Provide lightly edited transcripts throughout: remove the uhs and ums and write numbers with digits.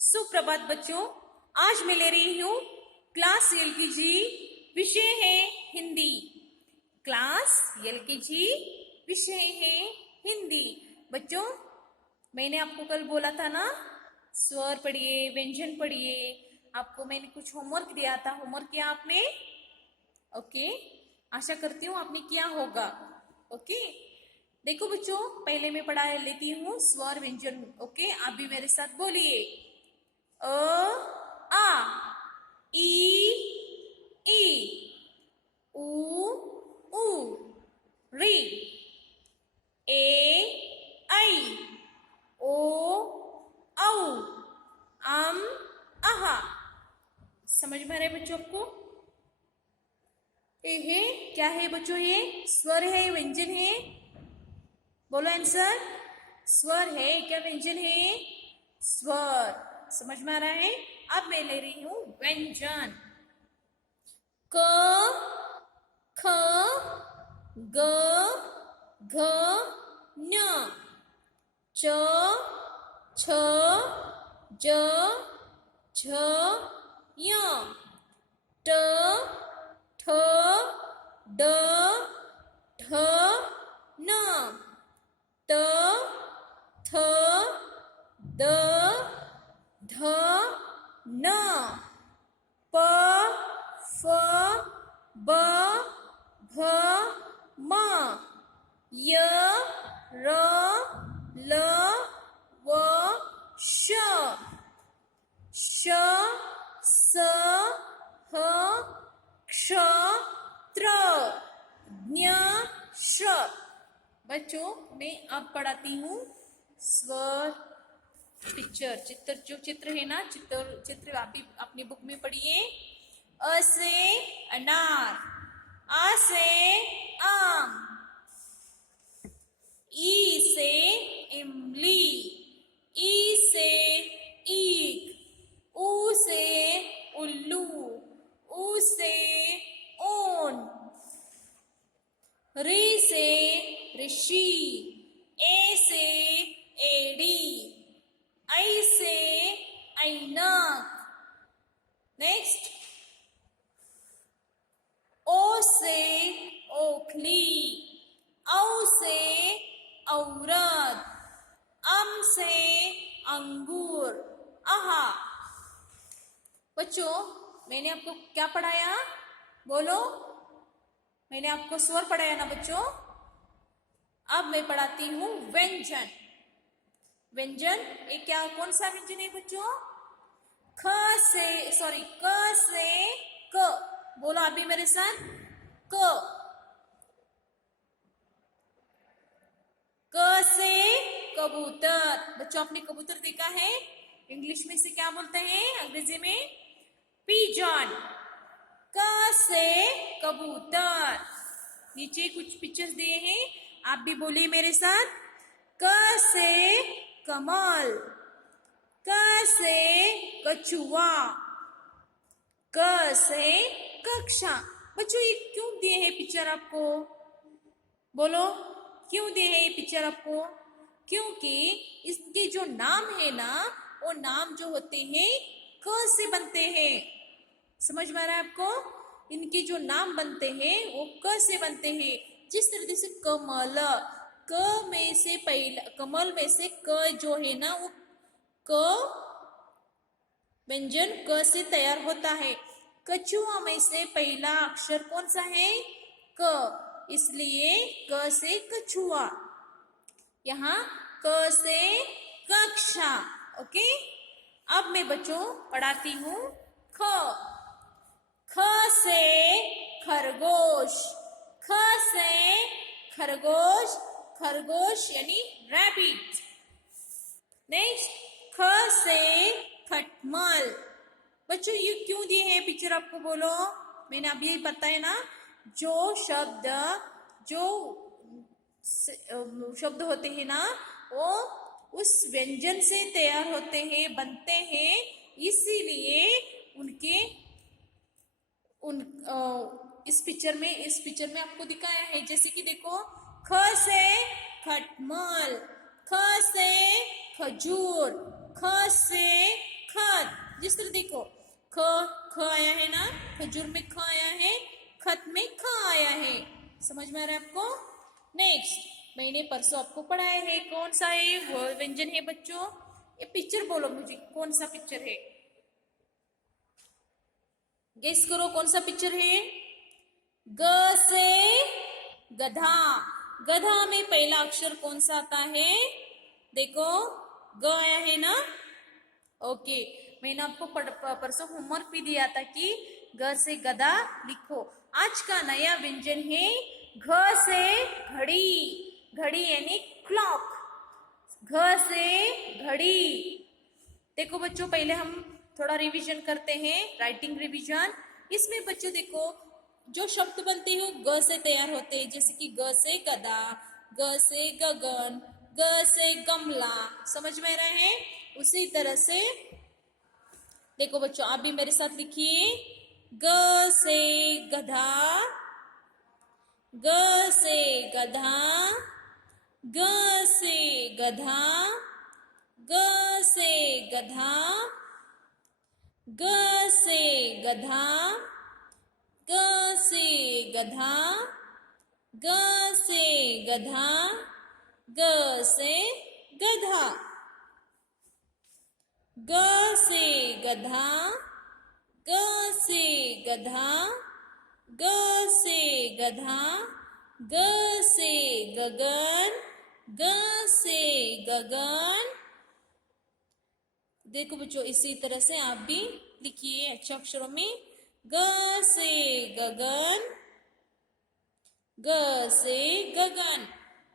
सुप्रभात बच्चों, आज मैं ले रही हूँ क्लास एलकेजी, विषय है हिंदी। क्लास एलकेजी, विषय है हिंदी। बच्चों, मैंने आपको कल बोला था ना, स्वर पढ़िए, व्यंजन पढ़िए। आपको मैंने कुछ होमवर्क दिया था, होमवर्क किया आपने? ओके, आशा करती हूँ आपने किया होगा। ओके, देखो बच्चों, पहले मैं पढ़ा लेती हूँ स्वर व्यंजन। ओके, आप भी मेरे साथ बोलिए। अ आ, ई ई, उ ऊ, री, ए आई, ओ औ, आहा। समझ में आ रहा है बच्चों आपको? ये क्या है बच्चों? ये स्वर है, व्यंजन है? बोलो आंसर। स्वर है क्या व्यंजन है? स्वर। समझ में आ रहा है? अब मैं ले रही हूं व्यंजन। क, ख, ग, घ, ञ, च, छ, ज, झ, य, ट, ठ, ड, ढ, न, त, थ, द, ध, न, प, फ, ब, भ, म, य, र, ल, व, श, श, स, ह, क्ष, त्र, ज्ञ, श्र। बच्चों, मैं अब पढ़ाती हूँ स्वर पिक्चर, चित्र। जो चित्र है ना, चित्र आप भी अपनी बुक में पढ़िए। अ से अनार, आ से आम, ई से इमली, ई से ईख, ऊ से उल्लू, ऊ से ऊन, री से ऋषि, ए से एड़ी, आई से ऐनक। नेक्स्ट, ओ से ओखली, औ से औरत, अम से अंगूर, आहा। बच्चों, मैंने आपको क्या पढ़ाया? बोलो। मैंने आपको स्वर पढ़ाया ना बच्चों? अब मैं पढ़ाती हूँ व्यंजन। व्यंजन एक क्या, कौन सा व्यंजन है बच्चों? क से क। बोलो आप भी मेरे साथ। क से कबूतर। बच्चों, आपने कबूतर देखा है? इंग्लिश में से क्या बोलते हैं? अंग्रेजी में पिजन। क से कबूतर। नीचे कुछ पिक्चर्स दिए हैं, आप भी बोलिए मेरे साथ। क से कमल, क से कछुआ, क से कक्षा। बच्चों, ये क्यों दिए हैं पिक्चर आपको? बोलो, क्यों दिए हैं ये पिक्चर आपको? क्योंकि इसके जो नाम है ना, वो नाम जो होते हैं क से बनते हैं। समझ में आ रहा है आपको? इनके जो नाम बनते हैं वो क से बनते हैं। जिस तरीके से कमल, क में से पहला, कमल में से क जो है ना, वो क व्यंजन क से तैयार होता है। कछुआ में से पहला अक्षर कौन सा है? क, इसलिए क से कछुआ। यहाँ क से कक्षा। ओके, अब मैं बच्चों पढ़ाती हूँ ख। ख से खरगोश, ख से खरगोश, खरगोश यानी रैबिट। नेक्स्ट, ख से खटमल। बच्चों, ये क्यों दिए हैं पिक्चर आपको? बोलो। मैंने अभी यही बताया ना, जो शब्द होते हैं ना, वो उस व्यंजन से तैयार होते हैं, बनते हैं, इसीलिए उनके इस पिक्चर में आपको दिखाया है। जैसे कि देखो, ख से खटमल, ख से खजूर, ख से खत। जिस तरह देखो ख ख आया है ना, खजूर में ख आया है, खत में ख आया है। समझ में आ रहा है आपको? नेक्स्ट मैंने परसों आपको पढ़ाया है, कौन सा है वो व्यंजन है बच्चों? ये पिक्चर बोलो मुझे, कौन सा पिक्चर है? गेस करो कौन सा पिक्चर है? ग से गधा। गधा में पहला अक्षर कौन सा आता है? देखो ग आया है ना। ओके, मैंने आपको परसों होमवर्क भी दिया था कि घ से गधा लिखो। आज का नया व्यंजन है घ से घड़ी। घड़ी यानी क्लॉक। घ से घड़ी। देखो बच्चों पहले हम थोड़ा रिवीजन करते हैं, राइटिंग रिवीजन। इसमें बच्चों देखो जो शब्द बनते हैं वो ग से तैयार होते हैं, जैसे कि ग से गधा, ग से गगन, ग से गमला। समझ में रहे हैं? उसी तरह से देखो बच्चों आप भी मेरे साथ लिखिए। ग से गधा, ग से गधा, ग से गधा, ग से गधा, ग से गधा, ग से गधा, ग से गधा, ग से गधा, ग से गधा, ग से गधा, ग से गधा, ग से गगन, ग से गगन। देखो बच्चों इसी तरह से आप भी लिखिए अच्छे अक्षरों में। ग से गगन, ग से गगन।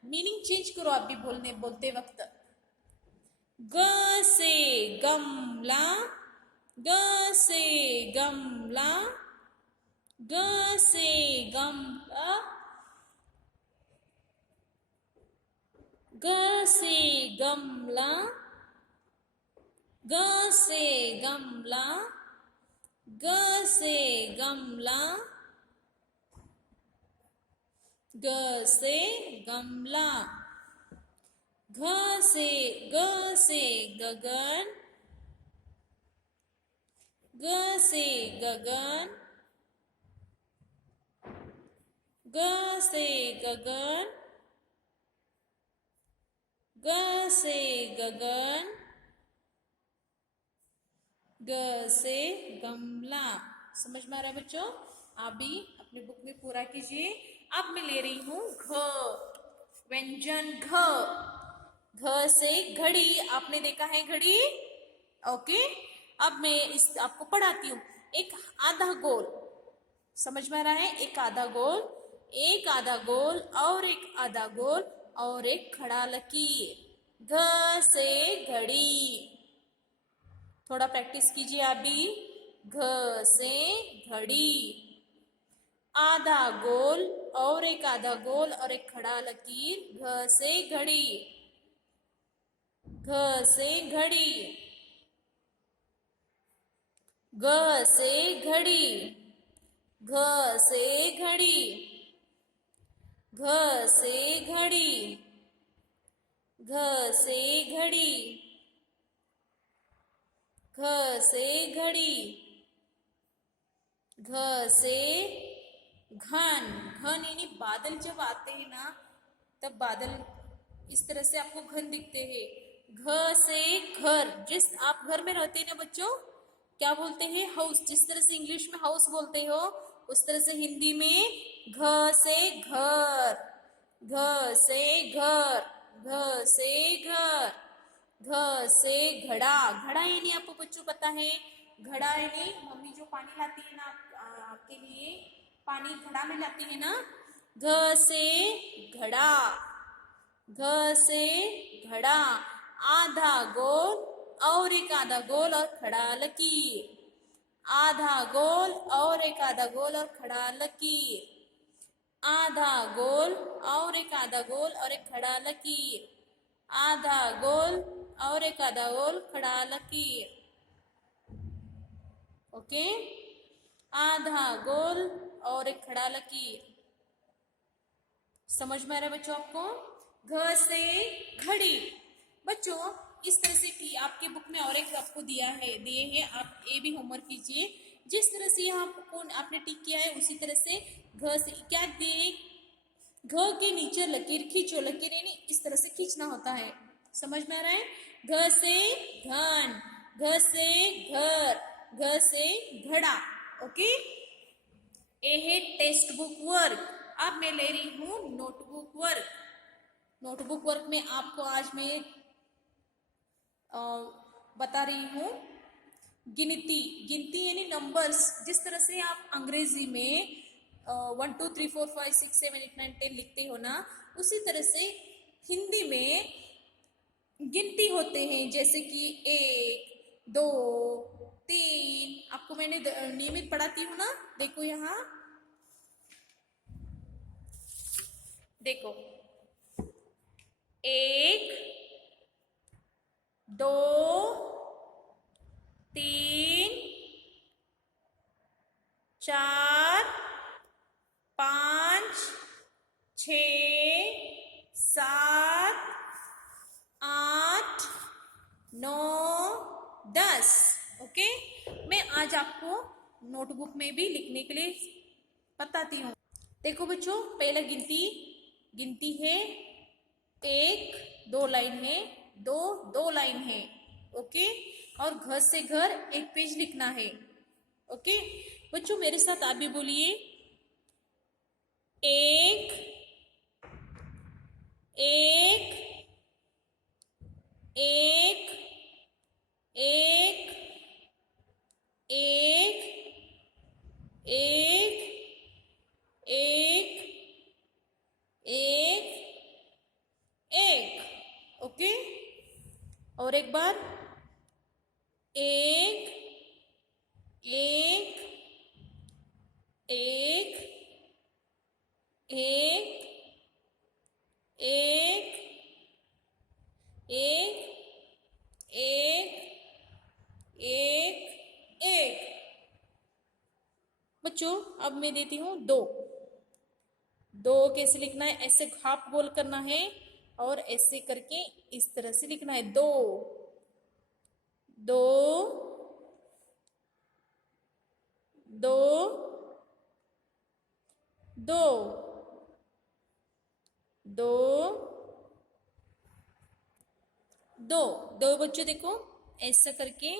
मीनिंग चेंज करो आप भी बोलते वक्त। ग से गमला, ग से गमला, ग से गमला, ग से गमला, ग से गमला, ग से गमला, ग से गमला। घ से गगन, ग से गगन, ग से गगन, ग से गगन, ग से गमला। समझ में आ रहा है बच्चों? आप भी अपनी बुक में पूरा कीजिए। अब मैं ले रही हूं घ, व्यंजन घ। घ से घड़ी, आपने देखा है घड़ी? ओके, अब मैं इस आपको पढ़ाती हूँ। एक आधा गोल, समझ में आ रहा है? एक आधा गोल, एक आधा गोल और एक आधा गोल और एक खड़ा लकीर। घ से घड़ी। थोड़ा प्रैक्टिस कीजिए आप भी। घ से घड़ी। आधा गोल और एक आधा गोल और एक खड़ा लकीर, घ से घड़ी। घ से घड़ी, घ से घड़ी, घ से घड़ी, घ से घड़ी, घ से घड़ी, घ से घड़ी, घ से घन। घन यानी बादल जब आते हैं ना तब बादल इस तरह से आपको घन दिखते हैं। घ से घर, जिस आप घर में रहते हैं ना बच्चों, क्या बोलते हैं? हाउस। जिस तरह से इंग्लिश में हाउस बोलते हो उस तरह से हिंदी में घ से घर, घ से घर, घ से घर, घ से घड़ा। घड़ा यानी आपको बच्चों पता है? घड़ा यानी मम्मी जो पानी लाती है ना आपके लिए, पानी घड़ा में लाती है ना। घ से घड़ा, घ से घड़ा। आधा गोल और एक आधा गोल और खड़ा लकीर, आधा गोल और एक आधा गोल और खड़ा लकीर, आधा गोल और एक आधा गोल और एक खड़ा लकीर, आधा गोल और एक आधा गोल खड़ा लकीर। ओके, आधा गोल और एक खड़ा लकीर। समझ में आ रहा है बच्चों आपको? घ से घड़ी। बच्चों इस तरह से कि आपके बुक में और एक आपको दिए हैं, आप ये भी होमवर्क कीजिए। जिस तरह से यहाँ आपने टिक किया है उसी तरह से घ से क्या दिए, घ के नीचे लकीर खींचो, लकीर यानी इस तरह से खींचना होता है। समझ में आ रहा है? घ से घन, घ से घर, घ से घड़ा। ओके, ये है टेक्स्ट बुक वर्क। अब मैं ले रही हूं नोटबुक वर्क। नोटबुक वर्क में आपको आज मैं बता रही हूँ गिनती। गिनती यानी नंबर्स। जिस तरह से आप अंग्रेजी में 1 2 3 4 5 6 7 8 9 10 लिखते हो ना, उसी तरह से हिंदी में गिनती होते हैं। जैसे कि 1 2 3। आपको मैंने नियमित पढ़ाती हूँ ना, देखो यहाँ देखो, 1 2 3 4 5 6 7 8 9 10। ओके, मैं आज आपको नोटबुक में भी लिखने के लिए बताती हूँ। देखो बच्चों, पहला गिनती है 1 2 लाइन है, 2 2 लाइन है। ओके, और घर से घर एक पेज लिखना है। ओके बच्चों, मेरे साथ आप भी बोलिए, 1 1 1 1 1 1 1 1 1। ओके, और एक बार 1 1 1 1 1 1 1 1 1। बच्चों, अब मैं देती हूँ 2। 2 कैसे लिखना है? ऐसे हाफ गोल करना है और ऐसे करके इस तरह से लिखना है। 2 2 2 2 2 2 2। बच्चों देखो, ऐसा करके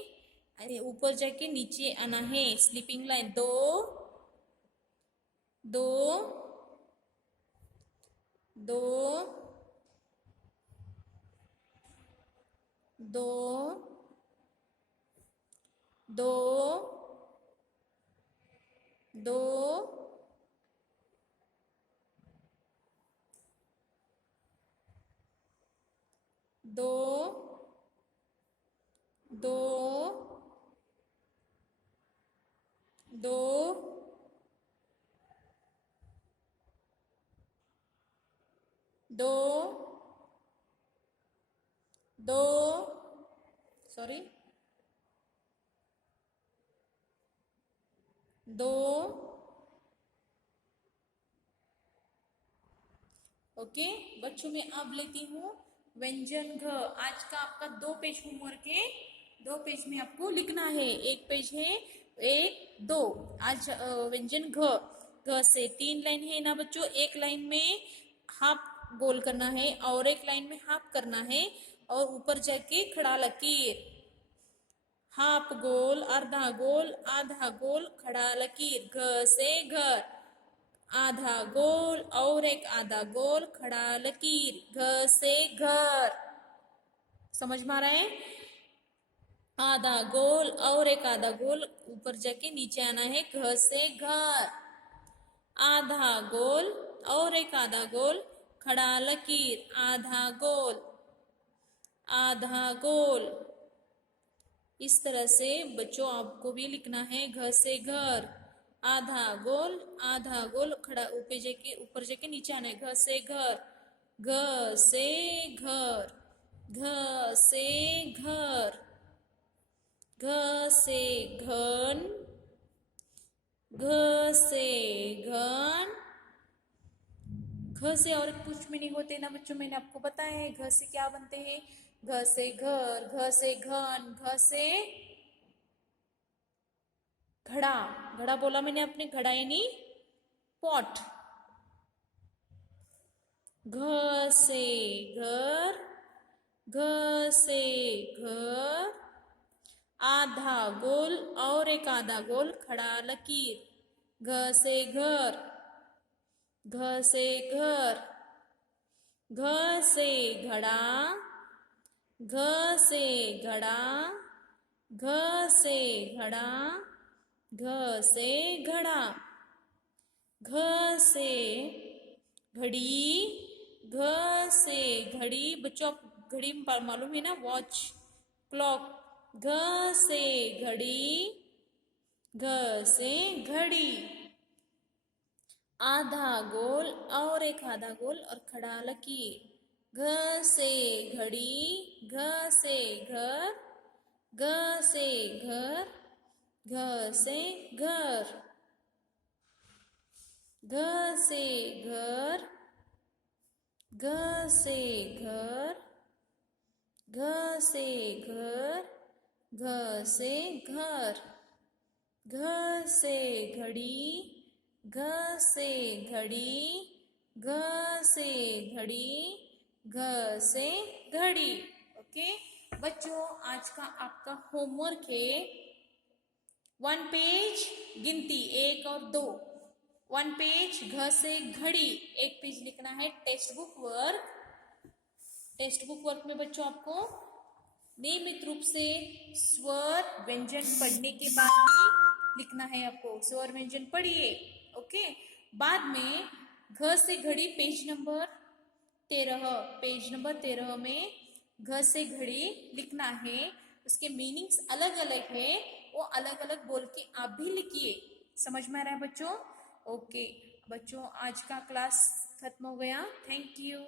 अरे ऊपर जाके नीचे आना है, स्लीपिंग लाइन। 2 2 2 2 2 2 2 2 2 2 2 सॉरी 2। ओके बच्चों, मैं अब लेती हूँ व्यंजन घ। आज का आपका 2 पेज होमवर्क है। 2 पेज में आपको लिखना है। एक पेज है 1 2। आज व्यंजन घ। घ से 3 लाइन है ना बच्चों। एक लाइन में हाफ गोल करना है और एक लाइन में हाफ करना है, और ऊपर जाके खड़ा लकीर। हाफ गोल, अर्धा गोल, आधा गोल, खड़ा लकीर। घ से घर, आधा गोल और एक आधा गोल, खड़ा लकीर। घ से घर। समझ में आ रहा है? आधा गोल और एक आधा गोल, ऊपर जाके नीचे आना है। घ से घर, आधा गोल और एक आधा गोल, खड़ा लकीर। आधा गोल, आधा गोल। इस तरह से बच्चों आपको भी लिखना है। घ से घर, आधा गोल, खड़ा ऊपर जाके नीचे आना है। घ से घर, घ से घर, घ से घर, घ से घन, घ से घन। घ से और कुछ मीनिंग होते हैं ना बच्चों, मैंने आपको बताया है। घ से क्या बनते हैं? घ से घर, घ से घन, घ से घड़ा, घड़ा बोला मैंने अपने, घड़ा यानी पॉट। घ से घर, घ से घर, आधा गोल और एक आधा गोल खड़ा लकीर। घ से घर, घ से घर, घ से घड़ा, घ से घड़ा, घ से घड़ा, घ से घड़ा, घ से घड़ी, घ से घड़ी। बच्चों आप घड़ी मालूम है ना, वॉच, क्लॉक। घ से घड़ी, घ से घड़ी, आधा गोल और एक आधा गोल और खड़ा लकीर। घ से घड़ी, घ से घर, घ से घर, घ से घर, घ से घर, घ से घर, घ से घर, घ से घर, घ से घड़ी, घ से घड़ी, घ से घड़ी, घ से घड़ी। ओके बच्चों, आज का आपका होमवर्क है 1 पेज गिनती 1 और 2, 1 पेज घ से घड़ी, 1 पेज लिखना है text book work. Text book work में बच्चों आपको नियमित रूप से स्वर व्यंजन पढ़ने के बाद ही लिखना है। आपको स्वर व्यंजन पढ़िए। ओके, बाद में घ से घड़ी पेज नंबर 13, पेज नंबर 13 में घ से घड़ी लिखना है। उसके मीनिंग्स अलग अलग है, वो अलग अलग बोल के आप भी लिखिए। समझ में आ रहा है बच्चों? ओके बच्चों, आज का क्लास खत्म हो गया। Thank you.